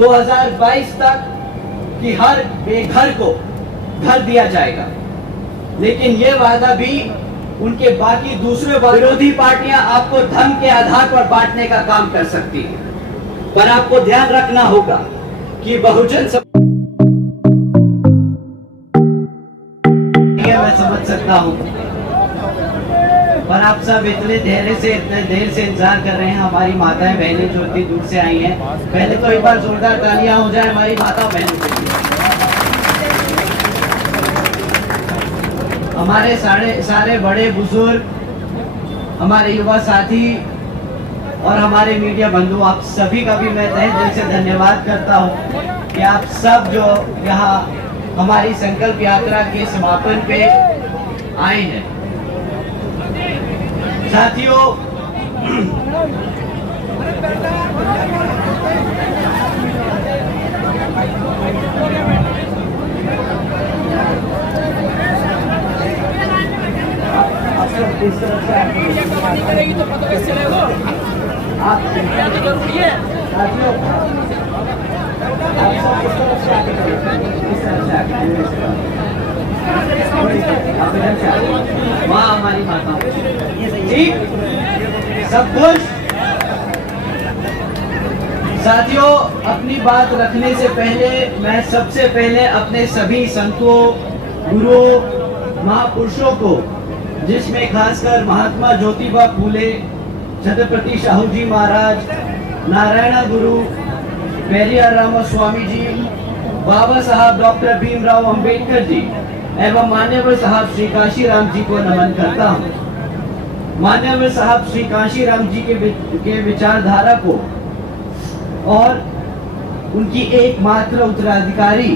2022 तक कि हर बेघर को घर दिया जाएगा, लेकिन ये वादा भी उनके बाकी दूसरे विरोधी पार्टियां आपको धर्म के आधार पर बांटने का काम कर सकती है। पर आपको ध्यान रखना होगा कि बहुजन मैं समझ सकता हूं, पर आप सब इतने देर से इंतजार कर रहे हैं। हमारी माताएं बहनें जो इतनी दूर से आई हैं, पहले तो एक बार जोरदार तालियां हो जाए हमारी माता बहनों के लिए। हमारे सारे बड़े बुजुर्ग, हमारे युवा साथी और हमारे मीडिया बंधु, आप सभी का भी मैं तहे दिल से धन्यवाद करता हूं कि आप सब जो यहाँ हमारी संकल्प यात्रा के समापन पे आए हैं। साथियों, इस तरफ से करेगी तो पता कैसे रहेगा? आप जरूरी है साथियों, वहाँ हमारी माता ठीक सब कुछ। साथियों, अपनी बात रखने से पहले मैं सबसे पहले अपने सभी संतों, गुरुओं, महापुरुषों को, जिसमें खासकर महात्मा ज्योतिबा फूले, छत्रपति शाहू जी महाराज, नारायण गुरु, पेरियार रामास्वामी जी, बाबा साहब डॉक्टर भीमराव अंबेडकर जी एवं मान्यवर साहब श्री काशीराम जी को नमन करता हूँ। मान्यवर साहब श्री काशीराम जी के विचारधारा को और उनकी एकमात्र उत्तराधिकारी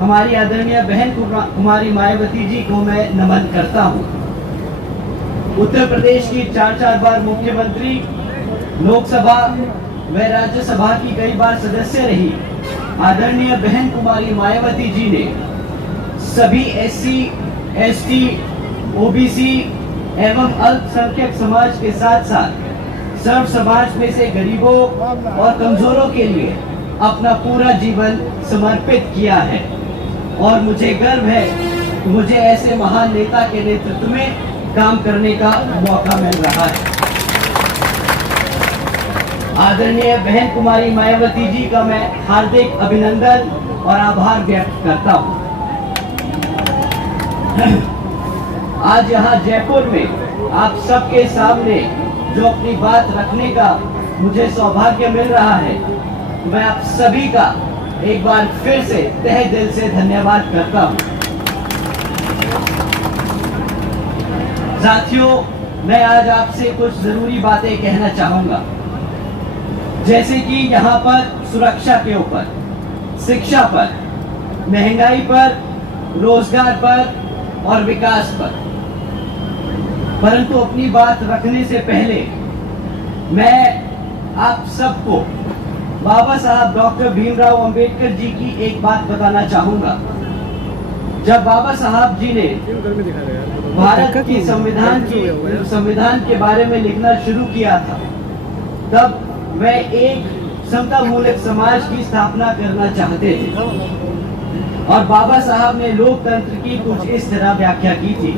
हमारी आदरणीय बहन कुमारी मायावती जी को मैं नमन करता हूँ। उत्तर प्रदेश की 4 बार मुख्यमंत्री, लोकसभा व राज्यसभा की कई बार सदस्य रही आदरणीय बहन कुमारी मायावती जी ने सभी SC, ST, OBC एवं अल्पसंख्यक समाज के साथ साथ सर्व समाज में से गरीबों और कमजोरों के लिए अपना पूरा जीवन समर्पित किया है। और मुझे गर्व है कि मुझे ऐसे महान नेता के नेतृत्व में काम करने का मौका मिल रहा है। आदरणीय बहन कुमारी मायावती जी का मैं हार्दिक अभिनंदन और आभार व्यक्त करता हूं। आज यहाँ जयपुर में आप सबके सामने जो अपनी बात रखने का मुझे सौभाग्य मिल रहा है, मैं आप सभी का एक बार फिर से तहे दिल से धन्यवाद करता हूं। साथियों, मैं आज आपसे कुछ जरूरी बातें कहना चाहूंगा, जैसे कि यहाँ पर सुरक्षा के ऊपर, शिक्षा पर, महंगाई पर, रोजगार पर और विकास पर। परंतु अपनी बात रखने से पहले मैं आप सबको बाबा साहब डॉक्टर भीमराव अंबेडकर जी की एक बात बताना चाहूंगा। जब बाबा साहब जी ने भारत की संविधान के बारे में लिखना शुरू किया था, तब वह एक समता मूलक समाज की स्थापना करना चाहते थे। और बाबा साहब ने लोकतंत्र की कुछ इस तरह व्याख्या की थी: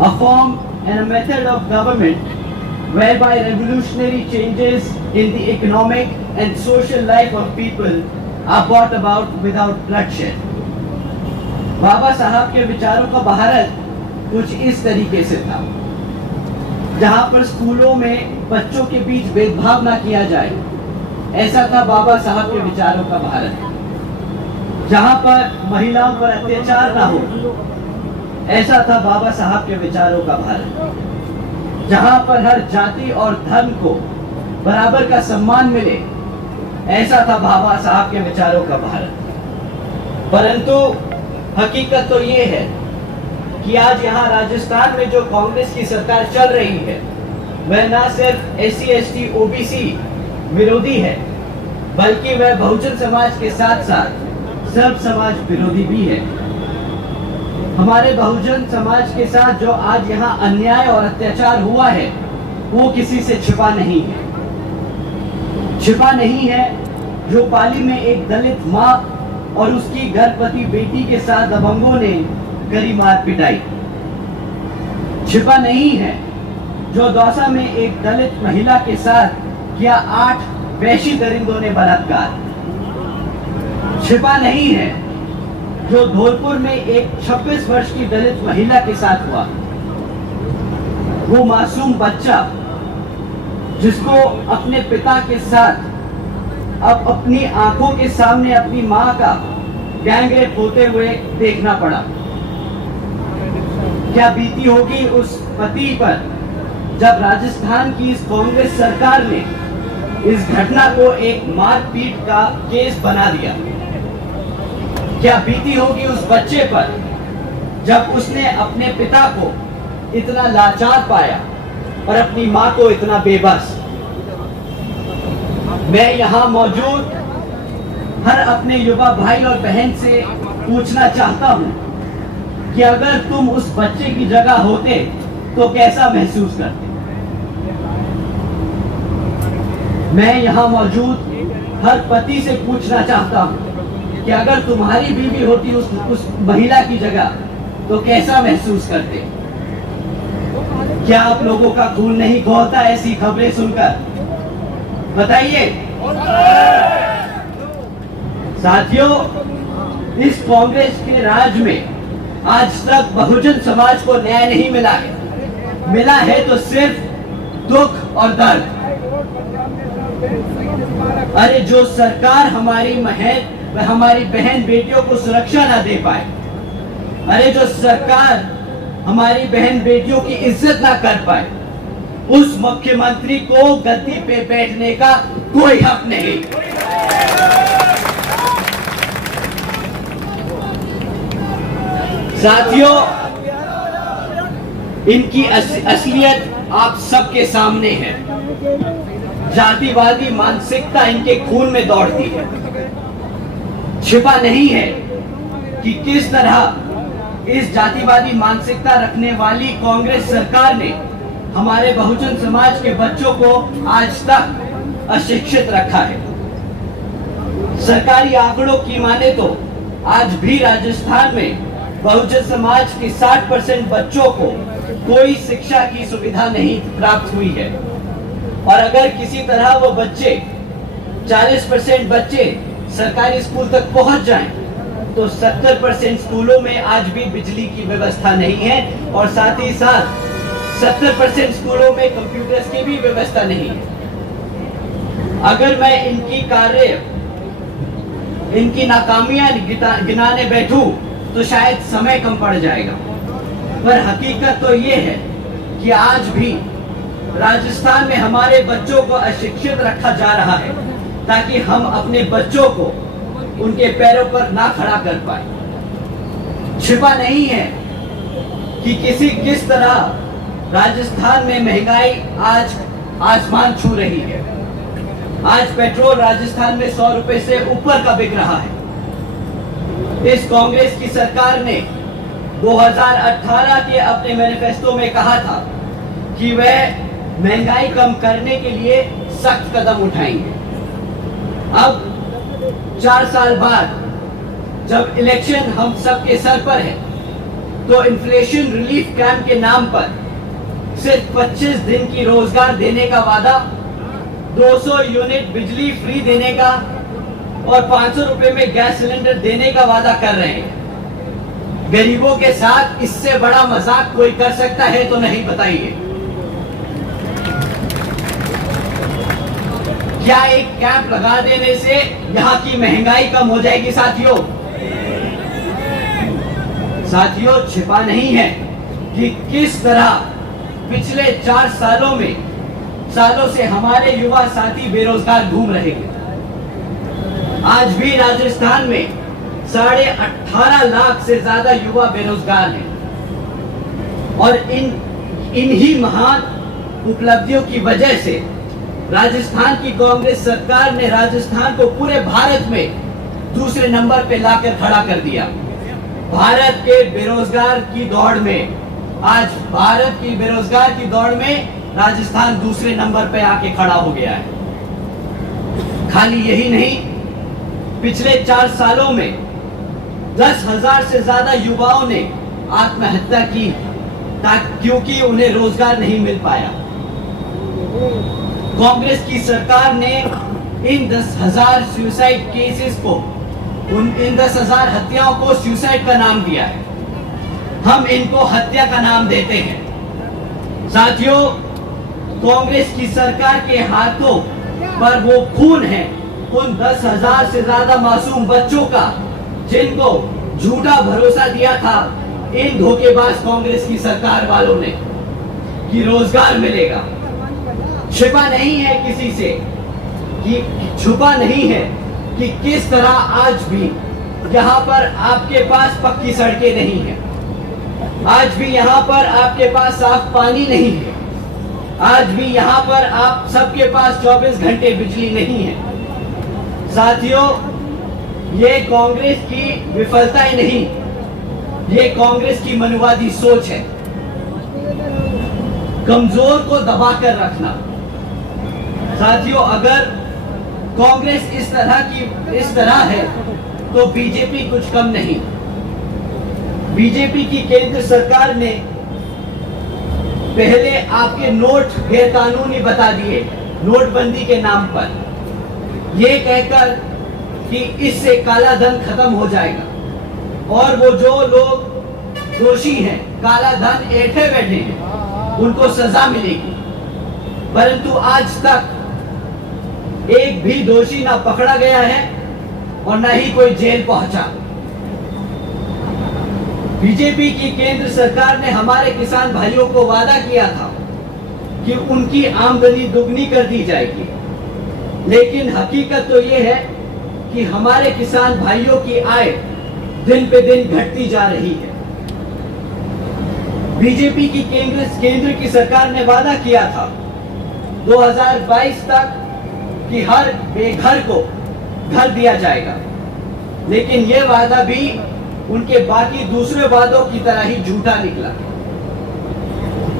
A form and a method of government whereby revolutionary changes in the economic and social life of people are brought about without bloodshed। बाबा साहब के विचारों का भारत कुछ इस तरीके से था, जहां पर स्कूलों में बच्चों के बीच भेदभाव ना किया जाए, ऐसा था बाबा साहब के विचारों का भारत। जहां पर महिलाओं पर अत्याचार ना हो, ऐसा था बाबा साहब के विचारों का भारत। जहां पर हर जाति और धर्म को बराबर का सम्मान मिले, ऐसा था बाबा साहब के विचारों का भारत। परंतु हकीकत तो ये है कि आज यहाँ राजस्थान में जो कांग्रेस की सरकार चल रही है, वह न सिर्फ SC, ST, OBC विरोधी है, बल्कि वह बहुजन समाज के साथ साथ सर्व समाज विरोधी भी है। हमारे बहुजन समाज के साथ जो आज यहाँ अन्याय और अत्याचार हुआ है, वो किसी से छिपा नहीं है। छिपा नहीं है जो पाली में एक दलित माँ और उसकी गर्भवती बेटी के साथ दबंगों ने करी मार पिटाई। छिपा नहीं है जो दौसा में एक दलित महिला के साथ किया 8 वैशी दरिंदों ने बलात्कार। छिपा नहीं है जो धौलपुर में एक 26 वर्ष की दलित महिला के साथ हुआ। वो मासूम बच्चा जिसको अपने पिता के साथ अब अपनी आंखों के सामने अपनी मां का गैंगरेप होते हुए देखना पड़ा। क्या बीती होगी उस पति पर जब राजस्थान की इस कांग्रेस सरकार ने इस घटना को एक मारपीट का केस बना दिया। क्या बीती होगी उस बच्चे पर जब उसने अपने पिता को इतना लाचार पाया और अपनी मां को इतना बेबस। मैं यहां मौजूद हर अपने युवा भाई और बहन से पूछना चाहता हूं कि अगर तुम उस बच्चे की जगह होते तो कैसा महसूस करते। मैं यहां मौजूद हर पति से पूछना चाहता हूं कि अगर तुम्हारी बीवी होती उस महिला की जगह तो कैसा महसूस करते। क्या आप लोगों का खून नहीं खौलता ऐसी खबरें सुनकर? बताइए। साथियों, इस कांग्रेस के राज में आज तक बहुजन समाज को न्याय नहीं मिला है। मिला है तो सिर्फ दुख और दर्द। अरे जो सरकार हमारी हमारी बहन बेटियों को सुरक्षा ना दे पाए, अरे जो सरकार हमारी बहन बेटियों की इज्जत ना कर पाए, उस मुख्यमंत्री को गद्दी पे बैठने का कोई हक नहीं। साथियों, इनकी असलियत आप सबके सामने है। जातिवादी मानसिकता इनके खून में दौड़ती है। छिपा नहीं है कि किस तरह इस जातिवादी मानसिकता रखने वाली कांग्रेस सरकार ने हमारे बहुजन समाज के बच्चों को आज तक अशिक्षित रखा है। सरकारी आंकड़ों की माने तो आज भी राजस्थान में बहुजन समाज के 60% बच्चों को कोई शिक्षा की सुविधा नहीं प्राप्त हुई है। और अगर किसी तरह वो बच्चे 40% बच्चे सरकारी स्कूल तक पहुंच जाएं, तो 70% स्कूलों में आज भी बिजली की व्यवस्था नहीं है और साथ ही साथ 70% स्कूलों में कंप्यूटर्स की भी व्यवस्था नहीं है। अगर मैं इनकी नाकामियां गिनाने बैठूं तो शायद समय कम पड़ जाएगा, पर हकीकत तो ये है कि आज भी राजस्थान में हमारे बच्चों को अशिक्षित रखा जा रहा है ताकि हम अपने बच्चों को उनके पैरों पर ना खड़ा कर पाए। छिपा नहीं है कि किस तरह राजस्थान में महंगाई आज आसमान छू रही है। आज पेट्रोल राजस्थान में 100 रुपए से ऊपर का बिक रहा है। इस कांग्रेस की सरकार ने 2018 के अपने मैनिफेस्टो में कहा था कि वह महंगाई कम करने के लिए सख्त कदम उठाएंगे। अब 4 साल बाद जब इलेक्शन हम सबके सर पर है, तो इन्फ्लेशन रिलीफ कैंप के नाम पर सिर्फ 25 दिन की रोजगार देने का वादा, 200 यूनिट बिजली फ्री देने का और 500 रुपए में गैस सिलेंडर देने का वादा कर रहे हैं। गरीबों के साथ इससे बड़ा मजाक कोई कर सकता है तो नहीं, बताइए। क्या एक कैंप लगा देने से यहाँ की महंगाई कम हो जाएगी? साथियों, छिपा नहीं है कि किस तरह पिछले 4 सालों से हमारे युवा साथी बेरोजगार घूम रहे हैं। आज भी राजस्थान में 18.5 लाख से ज्यादा युवा बेरोजगार हैं और इन्हीं महान उपलब्धियों की वजह से राजस्थान की कांग्रेस सरकार ने राजस्थान को पूरे भारत में दूसरे नंबर पे लाकर खड़ा कर दिया। भारत के बेरोजगार की दौड़ में राजस्थान दूसरे नंबर पे आके खड़ा हो गया है। खाली यही नहीं, पिछले 4 सालों में 10,000 से ज्यादा युवाओं ने आत्महत्या की क्योंकि उन्हें रोजगार नहीं मिल पाया। कांग्रेस की सरकार ने इन 10,000 सुसाइड केसेस को, इन 10,000 हत्याओं को सुसाइड का नाम दिया है। हम इनको हत्या का नाम देते हैं। साथियों, कांग्रेस की सरकार के हाथों पर वो खून है उन 10,000 से ज्यादा मासूम बच्चों का जिनको झूठा भरोसा दिया था इन धोखेबाज कांग्रेस की सरकार वालों ने कि रोजगार मिलेगा। छिपा नहीं है किसी से, कि छुपा नहीं है कि किस तरह आज भी यहाँ पर आपके पास पक्की सड़कें नहीं है, आज भी यहाँ पर आपके पास साफ पानी नहीं है, आज भी यहाँ पर आप सबके पास 24 घंटे बिजली नहीं है। साथियों, ये कांग्रेस की विफलताएं नहीं, ये कांग्रेस की मनुवादी सोच है। कमजोर को दबाकर रखना। साथियों, अगर कांग्रेस इस तरह है तो बीजेपी कुछ कम नहीं। बीजेपी की केंद्र सरकार ने पहले आपके नोट गैरकानूनी बता दिए नोटबंदी के नाम पर, ये कहकर कि इससे काला धन खत्म हो जाएगा और वो जो लोग दोषी हैं, काला धन ऐंठे बैठे हैं, उनको सजा मिलेगी। परंतु आज तक एक भी दोषी ना पकड़ा गया है और ना ही कोई जेल पहुंचा। बीजेपी की केंद्र सरकार ने हमारे किसान भाइयों को वादा किया था कि उनकी आमदनी दुगनी कर दी जाएगी, लेकिन हकीकत तो ये है कि हमारे किसान भाइयों की आय दिन पे दिन घटती जा रही है। बीजेपी की केंद्र की सरकार ने वादा किया था 2022 तक कि हर बेघर को घर दिया जाएगा, लेकिन यह वादा भी उनके बाकी दूसरे वादों की तरह ही झूठा निकला।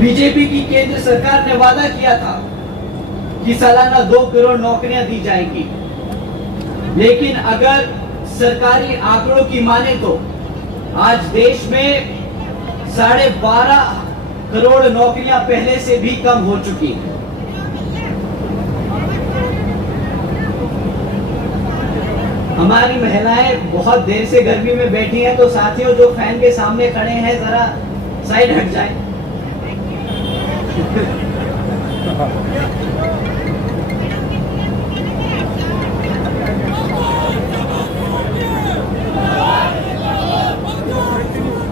बीजेपी की केंद्र सरकार ने वादा किया था कि सालाना 2 करोड़ नौकरियां दी जाएंगी, लेकिन अगर सरकारी आंकड़ों की माने तो आज देश में 12.5 करोड़ नौकरियां पहले से भी कम हो चुकी हैं। हमारी महिलाएं बहुत देर से गर्मी में बैठी हैं, तो साथियों जो फैन के सामने खड़े हैं जरा साइड हट जाएं।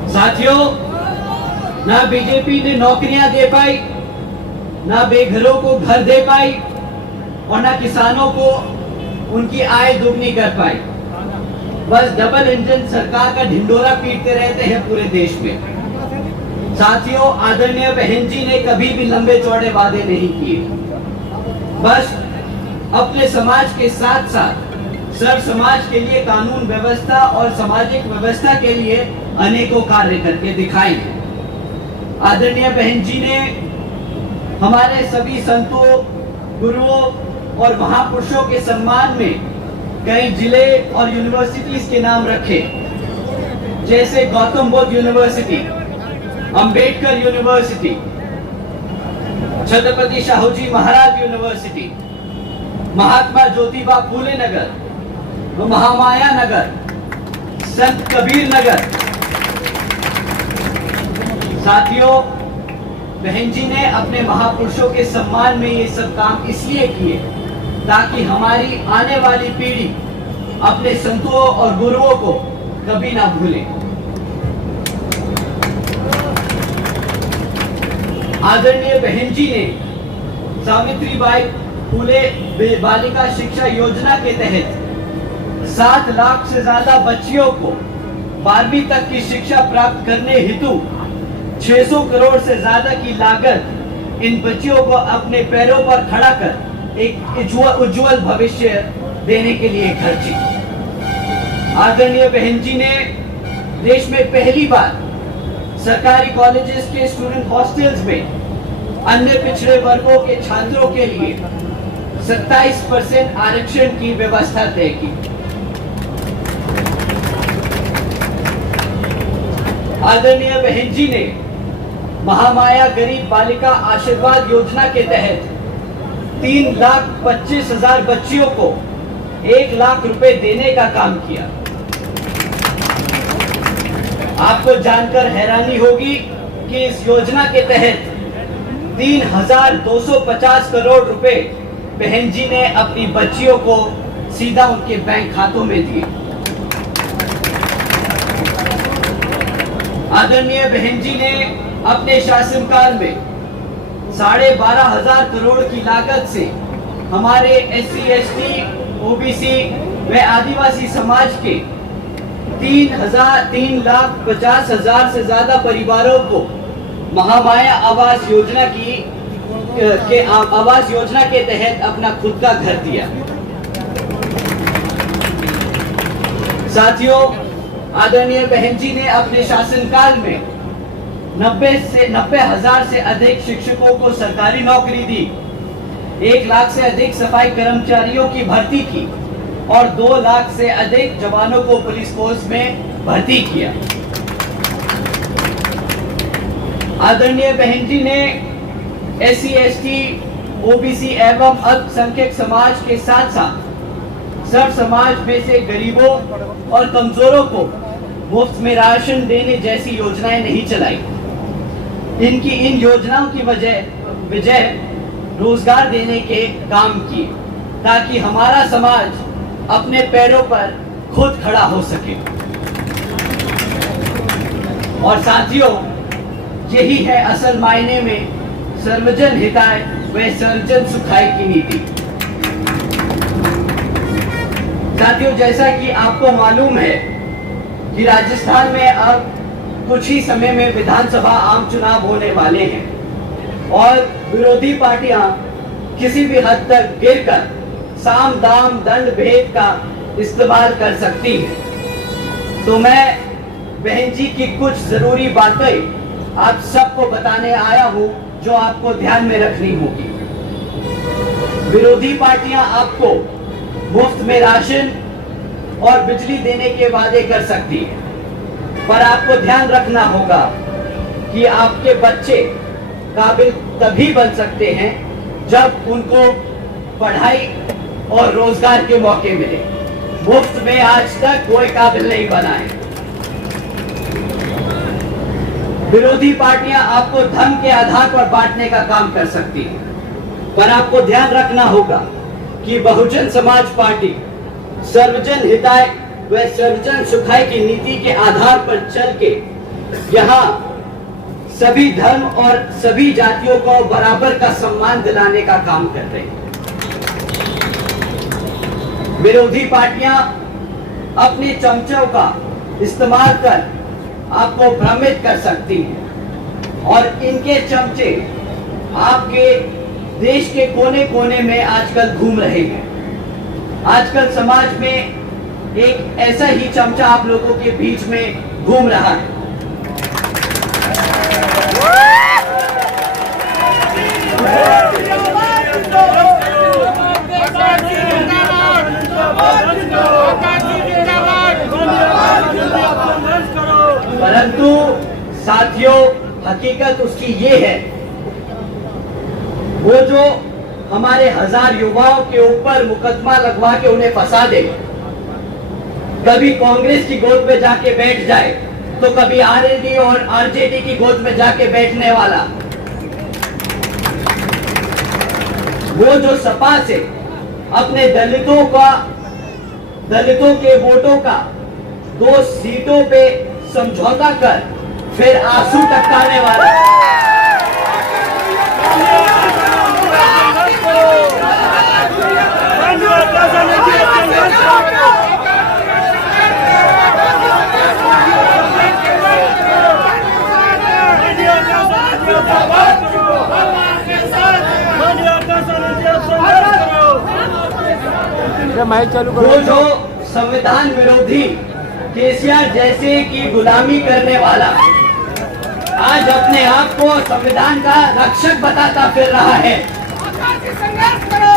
साथियों, ना बीजेपी ने नौकरियां दे पाई, ना बेघरों को घर दे पाई और ना किसानों को उनकी आय दुगनी कर पाई। बस डबल इंजन सरकार का ढिंडोरा पीटते रहते हैं पूरे देश में। साथियों, आदरणीय बहन जी ने कभी भी लंबे चौड़े वादे नहीं किए, बस अपने समाज के साथ साथ सर्व समाज के लिए कानून व्यवस्था और सामाजिक व्यवस्था के लिए अनेकों कार्य करके दिखाए हैं। आदरणीय बहन जी ने हमारे सभी संतों, गुरुओं और महापुरुषों के सम्मान में कई जिले और यूनिवर्सिटीज के नाम रखे, जैसे Gautam Buddha university, Ambedkar university, Chhatrapati Shahuji Maharaj university, Mahatma Jyotiba Phule नगर, महामाया नगर, संत कबीर नगर। साथियों, बहन जी ने अपने महापुरुषों के सम्मान में ये सब काम इसलिए किए ताकि हमारी आने वाली पीढ़ी अपने संतों और गुरुओं को कभी ना भूले। आदरणीय बहन जी ने सावित्रीबाई फूले बालिका शिक्षा योजना के तहत 7 लाख से ज्यादा बच्चियों को 12वीं तक की शिक्षा प्राप्त करने हेतु 600 करोड़ से ज्यादा की लागत इन बच्चियों को अपने पैरों पर खड़ा कर एक उज्जवल भविष्य देने के लिए खर्ची। आदरणीय बहन जी ने देश में पहली बार सरकारी कॉलेजेस के स्टूडेंट हॉस्टल्स में अन्य पिछड़े वर्गों के छात्रों के लिए 27% आरक्षण की व्यवस्था तय की। आदरणीय बहन जी ने महामाया गरीब बालिका आशीर्वाद योजना के तहत 3,25,000 बच्चियों को 1 लाख रुपए देने का काम किया। आपको जानकर हैरानी होगी कि इस योजना के तहत 3,250 करोड़ रुपए बहन जी ने अपनी बच्चियों को सीधा उनके बैंक खातों में दिए। आदरणीय बहन जी ने अपने शासनकाल में 12,500 करोड़ की लागत से हमारे SC, ST, OBC व आदिवासी समाज के 3,50,000 से ज्यादा परिवारों को महामाया आवास योजना आवास योजना के तहत अपना खुद का घर दिया। साथियों, आदरणीय बहन जी ने अपने शासनकाल में 90,000 से अधिक शिक्षकों को सरकारी नौकरी दी, 1 लाख से अधिक सफाई कर्मचारियों की भर्ती की और 2 लाख से अधिक जवानों को पुलिस फोर्स में भर्ती किया। आदरणीय बहन जी ने SC, ST, OBC एवं अल्पसंख्यक समाज के साथ साथ सब समाज में से गरीबों और कमजोरों को मुफ्त में राशन देने जैसी योजनाएं नहीं चलाई। इनकी इन योजनाओं की वजह रोजगार देने के काम किए ताकि हमारा समाज अपने पैरों पर खुद खड़ा हो सके। और साथियों, यही है असल मायने में सर्वजन हिताय व सर्वजन सुखाय की नीति। साथियों, जैसा कि आपको मालूम है कि राजस्थान में अब कुछ ही समय में विधानसभा आम चुनाव होने वाले हैं और विरोधी पार्टियां किसी भी हद तक गिरकर साम दाम दंड भेद का इस्तेमाल कर सकती हैं। तो मैं बहन जी की कुछ जरूरी बातें आप सबको बताने आया हूं जो आपको ध्यान में रखनी होगी। विरोधी पार्टियां आपको मुफ्त में राशन और बिजली देने के वादे कर सकती है, पर आपको ध्यान रखना होगा कि आपके बच्चे काबिल तभी बन सकते हैं जब उनको पढ़ाई और रोजगार के मौके मिले। मुफ्त में आज तक कोई काबिल नहीं बना है। विरोधी पार्टियां आपको धर्म के आधार पर बांटने का काम कर सकती हैं, पर आपको ध्यान रखना होगा कि बहुजन समाज पार्टी सर्वजन हिताय व सर्वजन सुखाय की नीति के आधार पर चल के यहाँ सभी धर्म और सभी जातियों को बराबर का सम्मान दिलाने का काम कर रहे हैं। विरोधी पार्टियां अपने चमचों का इस्तेमाल कर आपको भ्रमित कर सकती हैं और इनके चमचे आपके देश के कोने कोने में आजकल घूम रहे हैं। आजकल समाज में एक ऐसा ही चमचा आप लोगों के बीच में घूम रहा है। परंतु साथियों, हकीकत उसकी ये है, वो जो हमारे 1000 युवाओं के ऊपर मुकदमा लगवा के उन्हें फंसा दे, कभी कांग्रेस की गोद में जाके बैठ जाए तो कभी आरएलडी और आरजेडी की गोद में जाके बैठने वाला, वो जो सपा से अपने दलितों के वोटों का 2 सीटों पे समझौता कर फिर आंसू टपकाने वाला, वो जो संविधान विरोधी केसीआर जैसे की गुलामी करने वाला आज अपने आप को संविधान का रक्षक बताता फिर रहा है। संघर्ष करो,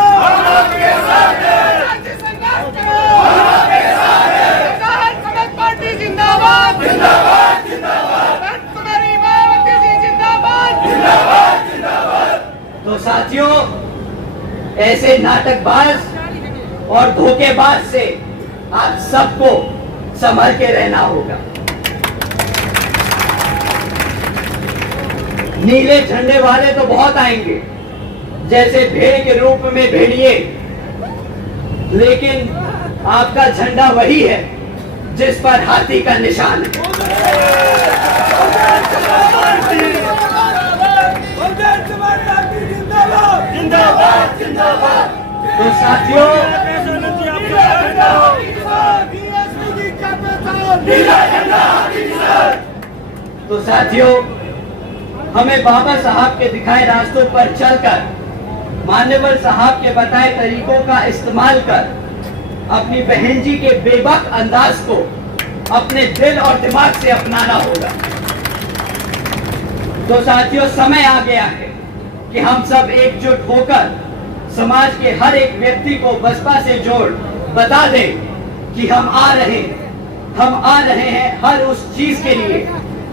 पार्टी जिंदाबाद, जिंदाबाद, जिंदाबाद। ऐसे नाटकबाज और धोखेबाज से आप सबको संभल के रहना होगा। नीले झंडे वाले तो बहुत आएंगे, जैसे भेड़ के रूप में भेड़िए, लेकिन आपका झंडा वही है जिस पर हाथी का निशान है। तो साथियों, हमें बाबा साहब के दिखाए रास्तों पर चलकर, मान्यवर साहब के बताए तरीकों का इस्तेमाल कर अपनी बहन जी के बेबाक अंदाज को अपने दिल और दिमाग से अपनाना होगा। तो साथियों, समय आ गया है कि हम सब एकजुट होकर समाज के हर एक व्यक्ति को बसपा से जोड़ बता दें कि हम आ रहे हैं हर उस चीज के लिए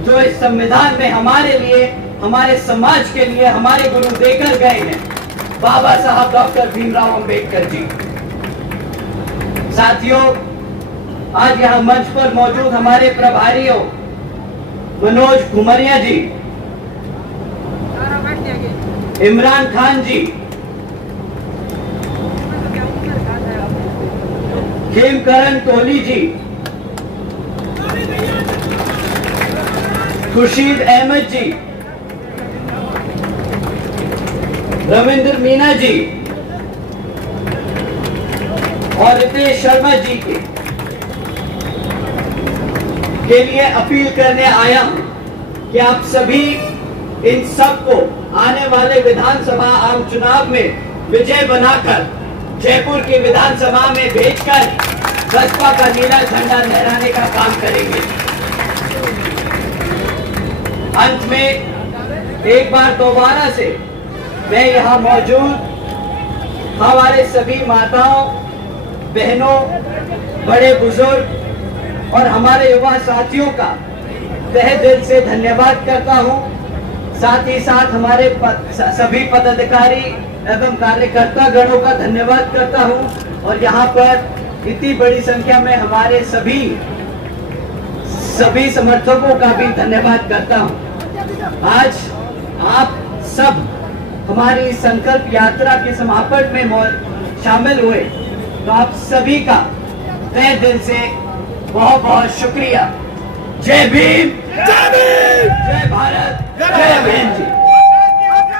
जो इस संविधान में हमारे लिए, हमारे समाज के लिए हमारे गुरु देकर गए हैं, बाबा साहब डॉक्टर भीमराव अंबेडकर जी। साथियों, आज यहाँ मंच पर मौजूद हमारे प्रभारियों मनोज घुमरिया जी, इमरान खान जी, खेमकरण कोहली जी, खुर्शीद अहमद जी, रविंद्र मीना जी और रितेश शर्मा जी के लिए अपील करने आया हूं कि आप सभी इन सबको आने वाले विधानसभा आम चुनाव में विजय बनाकर जयपुर की विधानसभा में भेजकर बसपा का नीला झंडा लहराने का काम करेंगे। अंत में एक बार दोबारा से मैं यहाँ मौजूद हमारे सभी माताओं, बहनों, बड़े बुजुर्ग और हमारे युवा साथियों का तहे दिल से धन्यवाद करता हूँ। साथ ही साथ हमारे सभी पदाधिकारी एवं कार्यकर्ता गणों का धन्यवाद करता हूँ और यहाँ पर इतनी बड़ी संख्या में हमारे सभी समर्थकों का भी धन्यवाद करता हूँ। आज आप सब हमारी संकल्प यात्रा के समापन में शामिल हुए, तो आप सभी का तहे दिल से बहुत बहुत शुक्रिया। जय भीम, जय भारत, जय भीम जी।